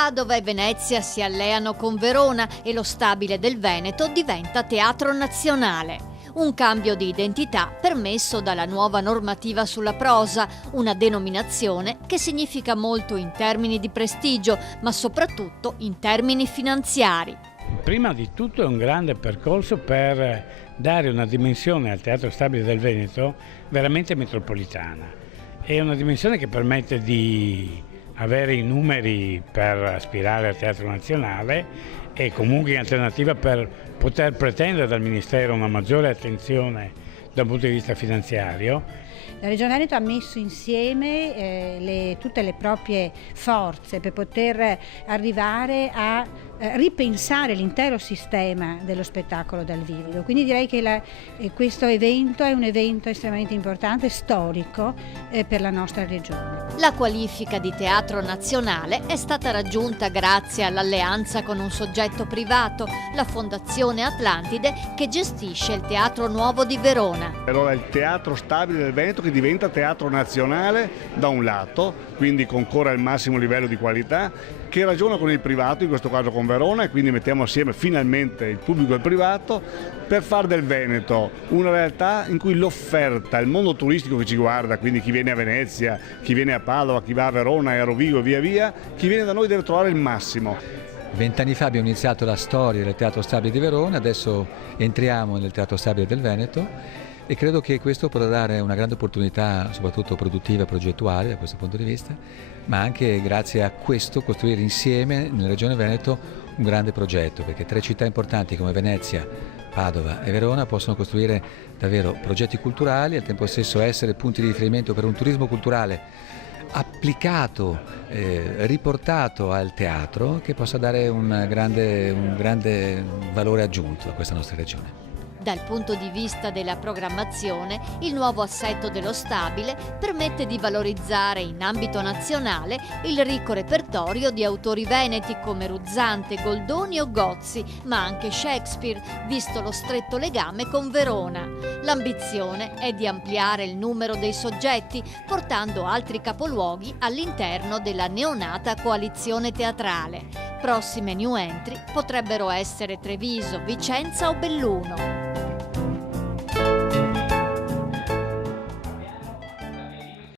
Padova e Venezia si alleano con Verona e lo Stabile del Veneto diventa Teatro Nazionale. Un cambio di identità permesso dalla nuova normativa sulla prosa, una denominazione che significa molto in termini di prestigio, ma soprattutto in termini finanziari. Prima di tutto è un grande percorso per dare una dimensione al Teatro Stabile del Veneto veramente metropolitana. È una dimensione che permette di avere i numeri per aspirare al Teatro Nazionale e comunque in alternativa per poter pretendere dal Ministero una maggiore attenzione dal punto di vista finanziario. La Regione Veneto ha messo insieme tutte le proprie forze per poter arrivare a ripensare l'intero sistema dello spettacolo dal vivo. Quindi direi che questo evento è un evento estremamente importante, storico per la nostra regione. La qualifica di Teatro Nazionale è stata raggiunta grazie all'alleanza con un soggetto privato, la Fondazione Atlantide, che gestisce il Teatro Nuovo di Verona. Allora il Teatro Stabile del Veneto che diventa Teatro Nazionale da un lato, quindi concorre al massimo livello di qualità, che ragiona con il privato, in questo caso con Verona, e quindi mettiamo assieme finalmente il pubblico e il privato per fare del Veneto una realtà in cui l'offerta, il mondo turistico che ci guarda, quindi chi viene a Venezia, chi viene a Padova, chi va a Verona e a Rovigo e via via, chi viene da noi deve trovare il massimo. 20 anni fa abbiamo iniziato la storia del Teatro Stabile di Verona, adesso entriamo nel Teatro Stabile del Veneto e credo che questo potrà dare una grande opportunità, soprattutto produttiva e progettuale da questo punto di vista, ma anche grazie a questo costruire insieme nella Regione Veneto un grande progetto, perché tre città importanti come Venezia, Padova e Verona possono costruire davvero progetti culturali e al tempo stesso essere punti di riferimento per un turismo culturale applicato, riportato al teatro, che possa dare un grande valore aggiunto a questa nostra regione. Dal punto di vista della programmazione, il nuovo assetto dello Stabile permette di valorizzare in ambito nazionale il ricco repertorio di autori veneti come Ruzzante, Goldoni o Gozzi, ma anche Shakespeare, visto lo stretto legame con Verona. L'ambizione è di ampliare il numero dei soggetti, portando altri capoluoghi all'interno della neonata coalizione teatrale. Prossime new entry potrebbero essere Treviso, Vicenza o Belluno.